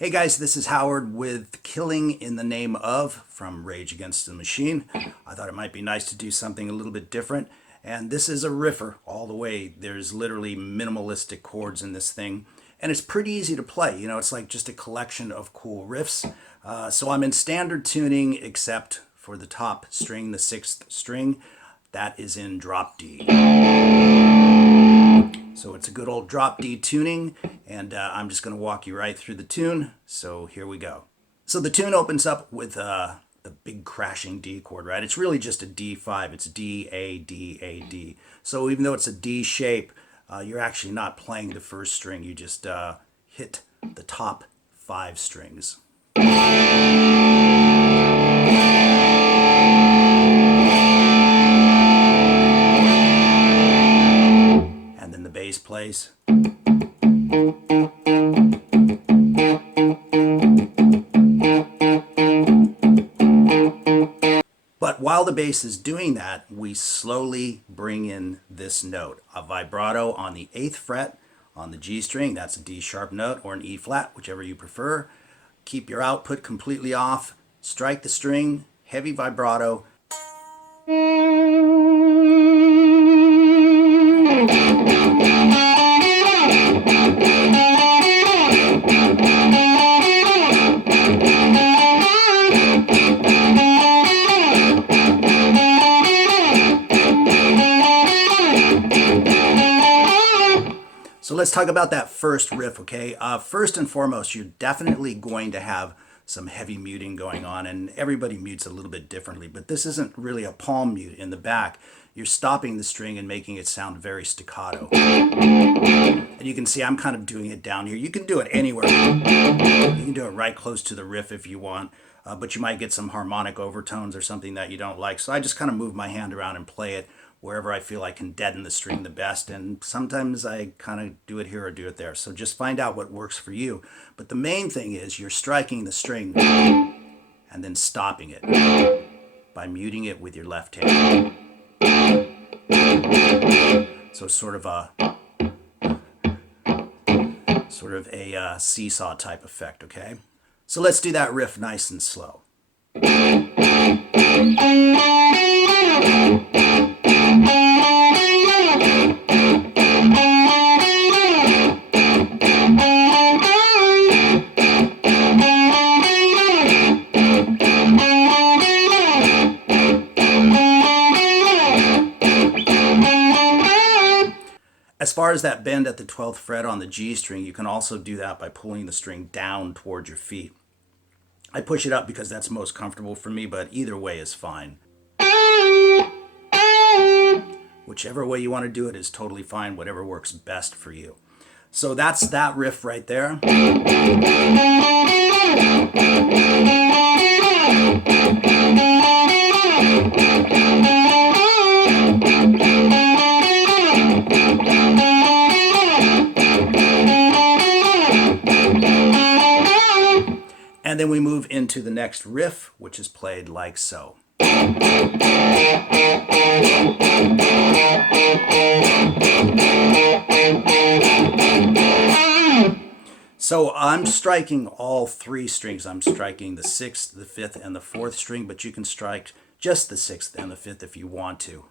Hey guys, this is Howard with Killing in the Name of from Rage Against the Machine. I thought it might be nice to do something a little bit different. And this is a riffer all the way. There's literally minimalistic chords in this thing. And it's pretty easy to play. You know, it's like just a collection of cool riffs. So I'm in standard tuning except for the top string, the 6th string. That is in drop D. So it's a good old drop D tuning, and I'm just going to walk you right through the tune. So here we go. So the tune opens up with the big crashing D chord, right? It's really just a D5. It's D, A, D, A, D. So even though it's a D shape, you're actually not playing the first string. You just hit the top 5 strings. Bass plays. But while the bass is doing that, we slowly bring in this note, a vibrato on the 8th fret on the G string. That's a D sharp note or an E flat, whichever you prefer. Keep your output completely off, strike the string, heavy vibrato. So let's talk about that first riff, okay? First and foremost, you're definitely going to have some heavy muting going on, and everybody mutes a little bit differently, but this isn't really a palm mute in the back. You're stopping the string and making it sound very staccato. And you can see I'm kind of doing it down here. You can do it anywhere. You can do it right close to the riff if you want, but you might get some harmonic overtones or something that you don't like. So I just kind of move my hand around and play it wherever I feel I can deaden the string the best, and sometimes I kind of do it here or do it there. So just find out what works for you. But the main thing is you're striking the string and then stopping it by muting it with your left hand. So sort of a seesaw type effect, okay? So let's do that riff nice and slow. As far as that bend at the 12th fret on the G string, you can also do that by pulling the string down towards your feet. I push it up because that's most comfortable for me, but either way is fine. Whichever way you want to do it is totally fine, whatever works best for you. So that's that riff right there. And then we move into the next riff, which is played like so. So I'm striking all 3 strings. I'm striking the 6th, the 5th, and the 4th string, but you can strike just the 6th and the 5th if you want to.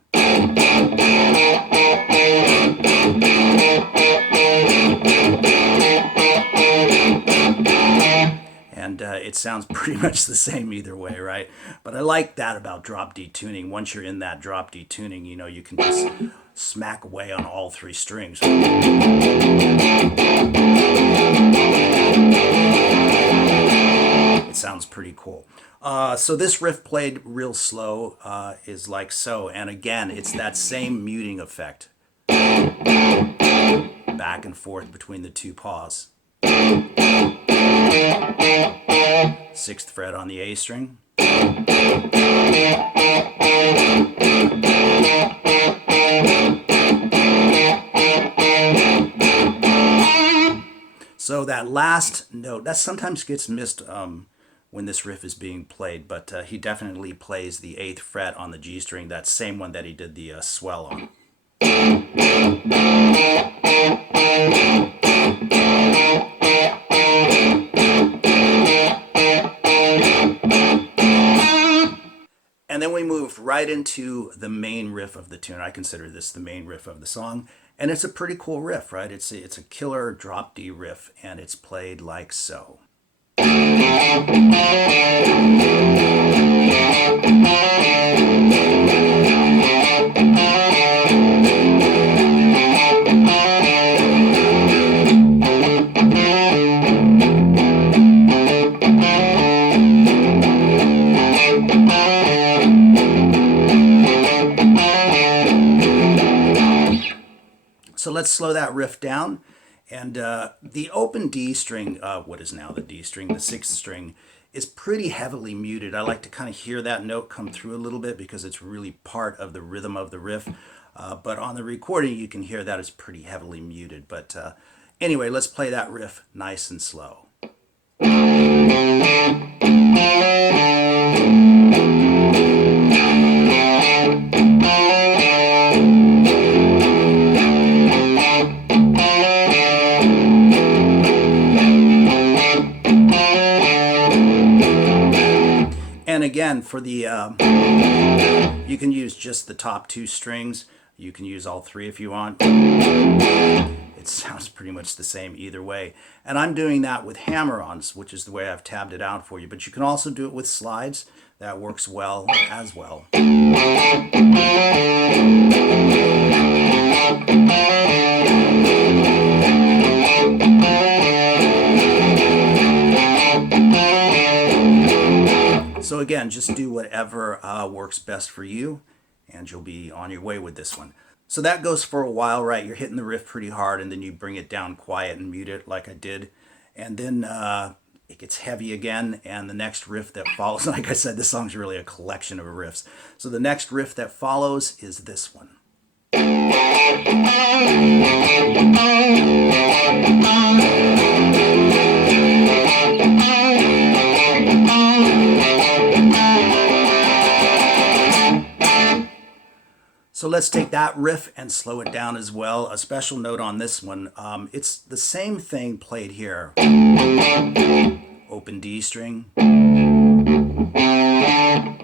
And it sounds pretty much the same either way, right? But I like that about drop D tuning. Once you're in that drop D tuning, you know, you can just smack away on all 3 strings. It sounds pretty cool. So this riff played real slow is like so. And again, it's that same muting effect. Back and forth between the 2 paws. 6th fret on the A string. So that last note, that sometimes gets missed when this riff is being played, but he definitely plays the 8th fret on the G string, that same one that he did the swell on. And then we moved right into the main riff of the tune. I consider this the main riff of the song. And it's a pretty cool riff, right? It's a killer drop D riff, and it's played like so. So let's slow that riff down. And the open D string, what is now the D string, the 6th string, is pretty heavily muted. I like to kind of hear that note come through a little bit because it's really part of the rhythm of the riff. But on the recording, you can hear that it's pretty heavily muted. But anyway, let's play that riff nice and slow. And again, for the, you can use just the top 2 strings. You can use all 3 if you want. It sounds pretty much the same either way. And I'm doing that with hammer-ons, which is the way I've tabbed it out for you. But you can also do it with slides. That works well as well. So again, just do whatever works best for you, and you'll be on your way with this one. So that goes for a while, right? You're hitting the riff pretty hard, and then you bring it down quiet and mute it like I did. And then it gets heavy again, and the next riff that follows, like I said, this song's really a collection of riffs. So the next riff that follows is this one. So let's take that riff and slow it down as well. A special note on this one, it's the same thing played here. Open D string.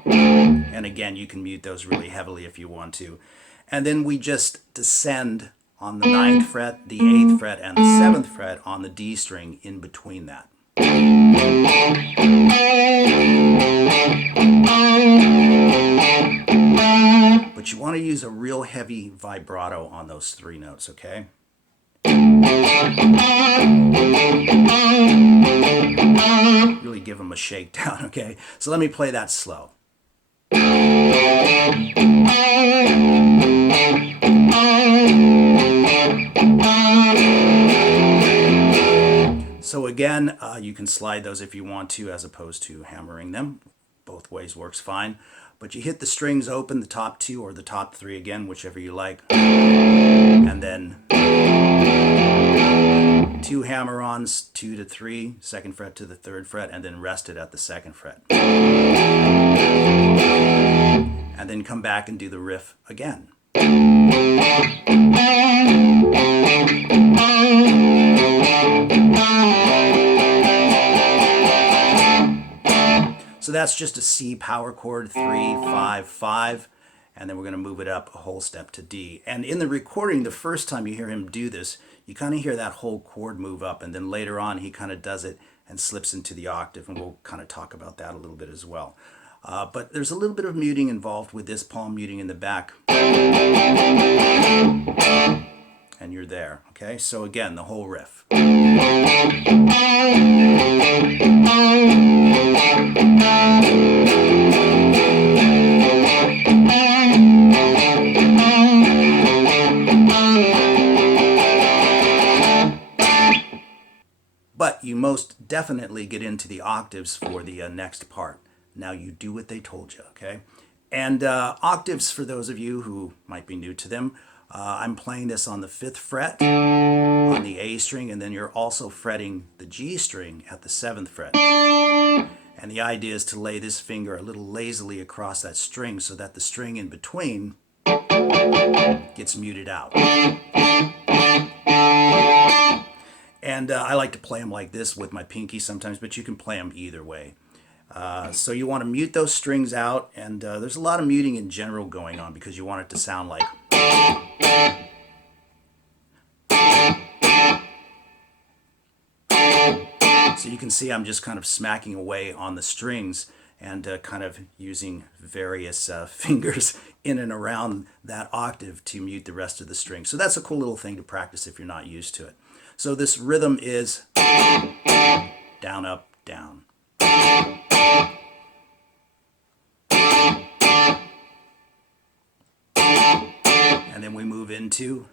And again, you can mute those really heavily if you want to. And then we just descend on the 9th fret, the 8th fret, and the 7th fret on the D string in between that. But you want to use a real heavy vibrato on those 3 notes, okay? Really give them a shakedown, okay? So let me play that slow. So again, you can slide those if you want to, as opposed to hammering them. Both ways works fine. But you hit the strings open, the top 2 or the top 3 again, whichever you like. And then 2 hammer-ons, 2 to 3, 2nd fret to the 3rd fret, and then rest it at the 2nd fret. And then come back and do the riff again. So that's just a C power chord, 3, 5, 5, and then we're going to move it up a whole step to D. And in the recording, the first time you hear him do this, you kind of hear that whole chord move up, and then later on he kind of does it and slips into the octave, and we'll kind of talk about that a little bit as well. But there's a little bit of muting involved with this palm muting in the back. And you're there, okay? So again, the whole riff. But you most definitely get into the octaves for the next part. Now you do what they told you, okay? And octaves, for those of you who might be new to them, I'm playing this on the 5th fret on the A string, and then you're also fretting the G string at the 7th fret. And the idea is to lay this finger a little lazily across that string so that the string in between gets muted out. And I like to play them like this with my pinky sometimes, but you can play them either way. So you want to mute those strings out, and there's a lot of muting in general going on because you want it to sound like. So you can see I'm just kind of smacking away on the strings and kind of using various fingers in and around that octave to mute the rest of the string. So that's a cool little thing to practice if you're not used to it. So this rhythm is down, up, down. And then we move into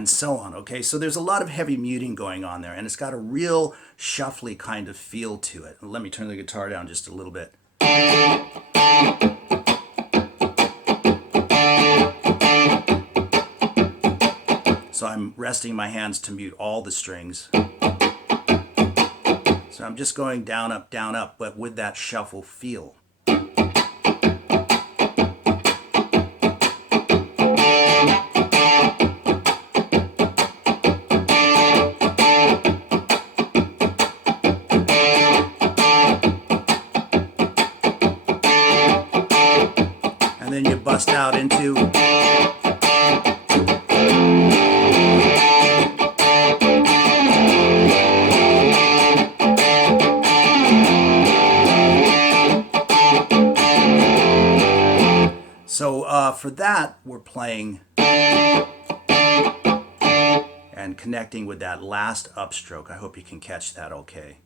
and so on. Okay, so there's a lot of heavy muting going on there, and it's got a real shuffly kind of feel to it. Let me turn the guitar down just a little bit. So I'm resting my hands to mute all the strings. So I'm just going down, up, but with that shuffle feel. And then you bust out into for that, we're playing and connecting with that last upstroke. I hope you can catch that okay.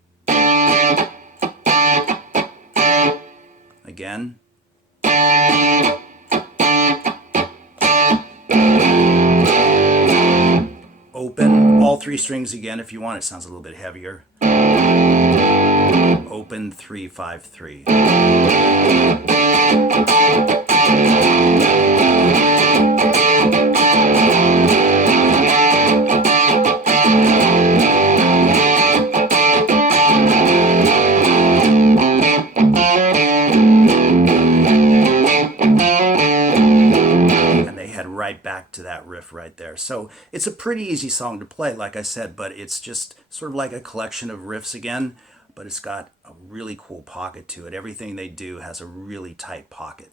Again. Open all 3 strings again if you want. It sounds a little bit heavier. Open 3, 5, 3. Right back to that riff right there. So it's a pretty easy song to play, like I said, but it's just sort of like a collection of riffs again, but it's got a really cool pocket to it. Everything they do has a really tight pocket.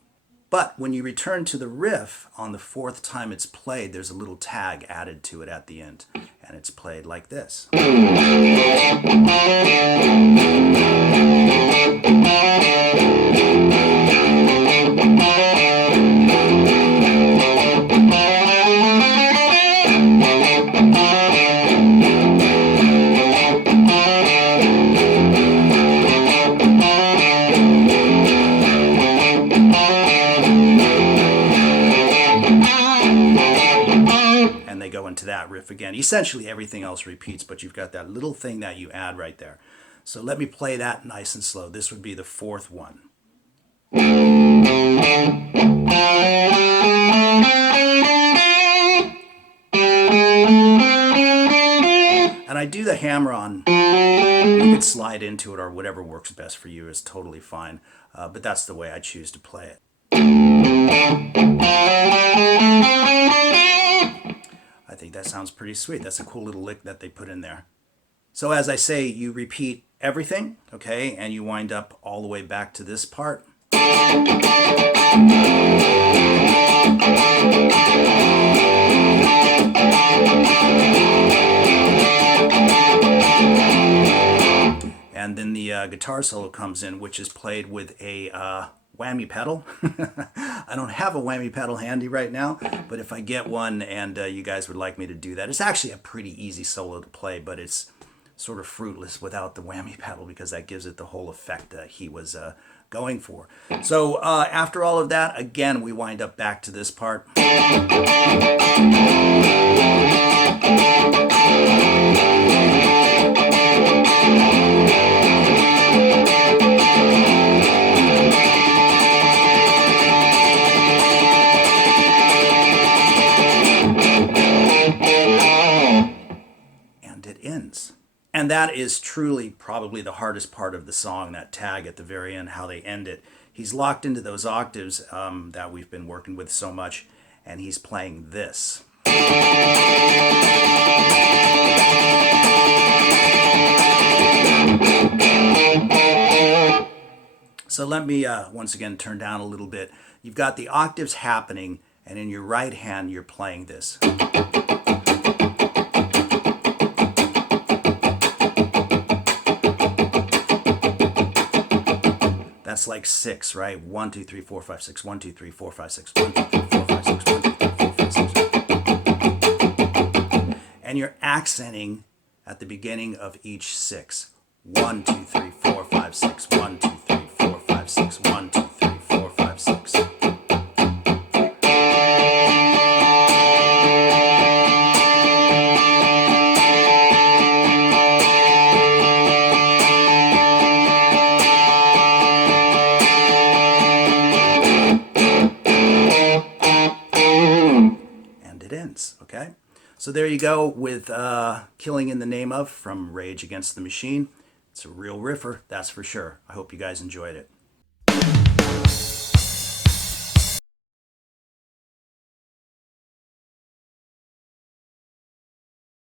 But when you return to the riff on the 4th time it's played, there's a little tag added to it at the end, and it's played like this. Into that riff again. Essentially everything else repeats, but you've got that little thing that you add right there. So let me play that nice and slow. This would be the 4th one. And I do the hammer on. You could slide into it or whatever works best for you is totally fine. But that's the way I choose to play it. I think that sounds pretty sweet. That's a cool little lick that they put in there. So as I say, you repeat everything, okay, and you wind up all the way back to this part. and then the guitar solo comes in, which is played with a whammy pedal. I don't have a whammy pedal handy right now, but if I get one and you guys would like me to do that, it's actually a pretty easy solo to play, but it's sort of fruitless without the whammy pedal because that gives it the whole effect that he was going for. So after all of that, again, we wind up back to this part. And it ends. And that is truly probably the hardest part of the song, that tag at the very end, how they end it. He's locked into those octaves that we've been working with so much, and he's playing this. So let me once again turn down a little bit. You've got the octaves happening, and in your right hand you're playing this. That's like 6, right? 1, 2, 3, 4, 5, 6. 1, 2, 3, 4, 5, 6. 1, 2, 3, 4, 5, 6. 1, 2, 3, 4, 5, 6. And you're accenting at the beginning of each 6. 1, 2, 3, 4, 5, 6. 1, 2, 3, 4, 5, 6. 1, 2, 3, 4, 5, 6. Okay, so there you go with Killing in the Name Of from Rage Against the Machine. It's a real riffer, that's for sure. I hope you guys enjoyed it.